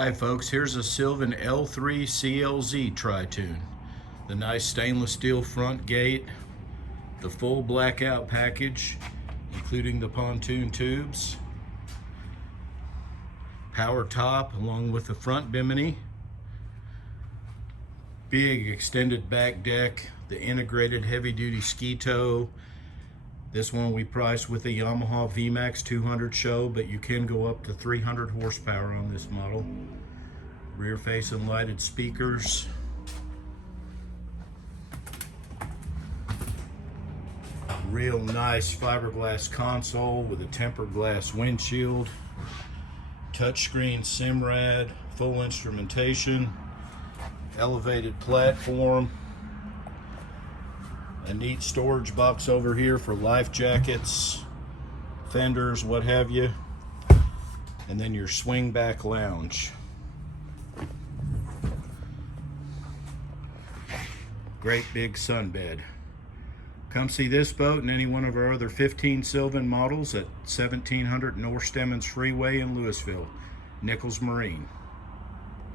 Hi folks, here's a Sylvan L3 CLZ Tri-Toon. The nice stainless steel front gate, the full Blackout package, including the pontoon tubes, power top along with the front Bimini, big extended back deck, the integrated heavy duty ski tow. This one we priced with the Yamaha VF200 show, but you can go up to 300 horsepower on this model. Rear facing lighted speakers. Real nice fiberglass console with a tempered glass windshield. Touchscreen SIMRAD, full instrumentation, elevated platform. A neat storage box over here for life jackets, fenders, what have you. And then your swing back lounge. Great big sunbed. Come see this boat and any one of our other 15 Sylvan models at 1700 North Stemmons Freeway in Louisville, Nichols Marine.